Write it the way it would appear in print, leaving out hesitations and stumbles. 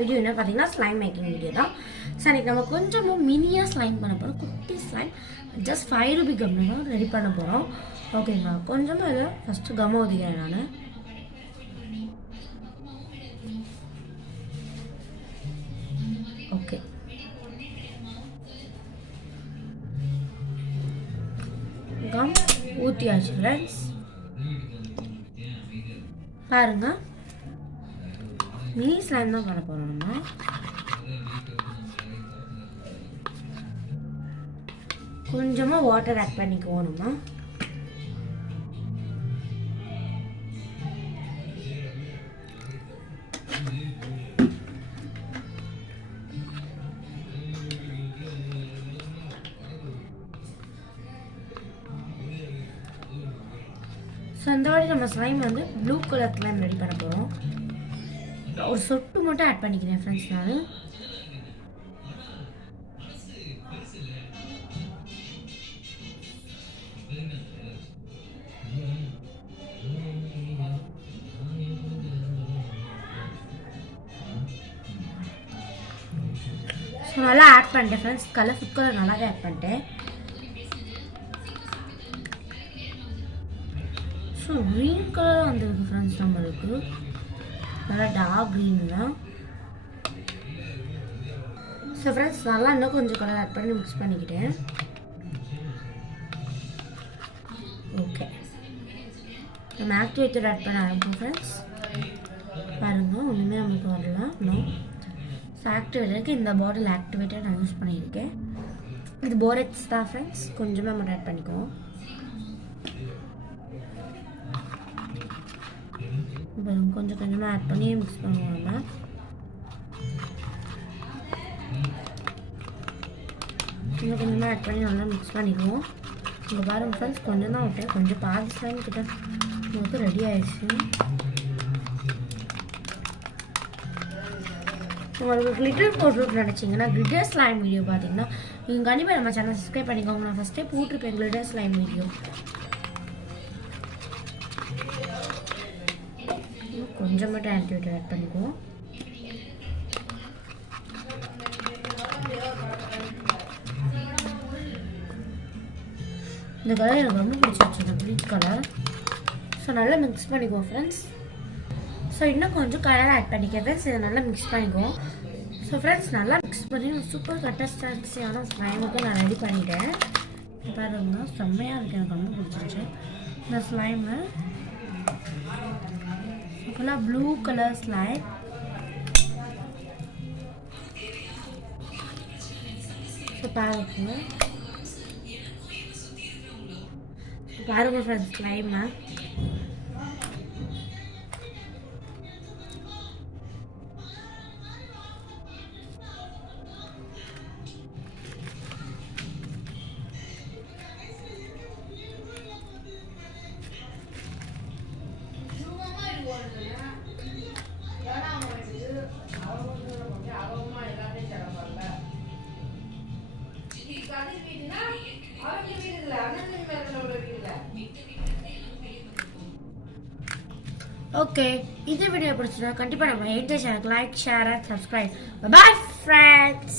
Video என்ன பார்த்தீங்கன்னா slime making video தான். சரி, நம்ம கொஞ்சமாக மினியாக ஸ்லைம் பண்ண போகிறோம். குட்டி ஸ்லைம் ஜஸ்ட் 5 ரூபி கம்மில் தான் ரெடி பண்ண போகிறோம். ஓகேங்களா? கொஞ்சமாக இதை ஃபஸ்ட்டு கம்ம ஊதிக்கிறேன் நான். ஓகே, கம் ஊற்றியாச்சு ஃப்ரெண்ட்ஸ். பாருங்க, மினி ஸ்லைம் தான் பண்ண போகிறோம் நம்ம. கொஞ்சமாக வாட்டர் ஆட் பண்ணிக்குவோம் நம்ம. ஸோ இந்த வாட்டி நம்ம ஸ்லைம் வந்து ப்ளூ கலர் ஸ்லைம் ரெடி பண்ண போகிறோம். ஒரு சொட்டு மட்டும் ஆட் பண்ணிக்கிறேன் ஃப்ரெண்ட்ஸ் நான். ஸோ நல்லா ஆட் பண்ணிட்டேன் ஃப்ரெண்ட்ஸ். ஃபுட் கலர் நல்லாவே ஆட் பண்ணிட்டேன். ஸோ க்ரீன் கலர் வந்துருக்கு ஃப்ரெண்ட்ஸ் நம்மளுக்கு. நல்லா டார்க் க்ரீன் தான். ஸோ ஃப்ரெண்ட்ஸ் நல்லா இன்னும் கொஞ்சம் கலர் ஆட் பண்ணி மிக்ஸ் பண்ணிக்கிட்டேன். ஓகே, நம்ம ஆக்டிவேட்டர் ஆட் பண்ண ஆரம்பிப்போம் ஃப்ரெண்ட்ஸ். பாருங்கள், ஒன்றுமே நமக்கு வரலாம். இன்னும் ஸோ ஆக்டிவேட்டருக்கு இந்த பாட்டில் ஆக்டிவேட்டர் நான் யூஸ் பண்ணியிருக்கேன். இது போரெக்ஸ் தான் ஃப்ரெண்ட்ஸ். கொஞ்சமாக மட்டும் ஆட் பண்ணிக்குவோம். கொஞ்சம் கொஞ்சமாக ஆட் பண்ணி மிக்ஸ் பண்ணுவோம் நம்ம. கொஞ்சம் கொஞ்சமாக ஆட் பண்ணி நல்லா மிக்ஸ் பண்ணிக்குவோம். இங்கே பாருங்க ஃப்ரெண்ட்ஸ், கொஞ்சம் தான் விட்டேன். கொஞ்சம் பாதி ஸ்லைம் கிட்ட உங்களுக்கு ரெடி ஆயிடுச்சு. உங்களுக்கு கிளிட்டர் போட்டுருக்கு நினச்சிங்கன்னா கிளிட்டர் ஸ்லைம் வீடியோ பார்த்தீங்கன்னா நீங்கள் கண்டிப்பாக நம்ம சேனல் சப்ஸ்கிரைப் பண்ணிக்கோங்க. நான் ஃபஸ்ட்டே போட்டிருப்பேன் கிளிட்டர் ஸ்லைம் வீடியோ. கொஞ்சம் மட்டும் ஆக்டிவேட்டர் ஆட் பண்ணிக்குவோம். இந்த கலர் எனக்கு ரொம்ப பிடிச்சிருச்சு, இந்த க்ரீன் கலர். ஸோ நல்லா மிக்ஸ் பண்ணிக்குவோம் ஃப்ரெண்ட்ஸ். ஸோ இன்னும் கொஞ்சம் கலர் ஆட் பண்ணிக்க ஃப்ரெண்ட்ஸ். இதை நல்லா மிக்ஸ் பண்ணிக்குவோம். ஸோ ஃப்ரெண்ட்ஸ் நல்லா மிக்ஸ் பண்ணி சூப்பர் கட்டஸ்டான்சியான ஸ்லைமுக்கு நான் ரெடி பண்ணிட்டேன். பாருங்க, செம்மையாக இருக்குது. எனக்கு ரொம்ப பிடிச்சிருச்சு இந்த ஸ்லைமு. ஃபுல்லாக ப்ளூ கலர் ஸ்லைம். ஸோ பாருங்க ஃப்ரெண்ட்ஸ் ஸ்லைமை. ஓகே, இந்த வீடியோ பிடிச்சதா கண்டிப்பாக நம்ம என்ஜாய் சேனலுக்கு like, share and subscribe. Bye friends.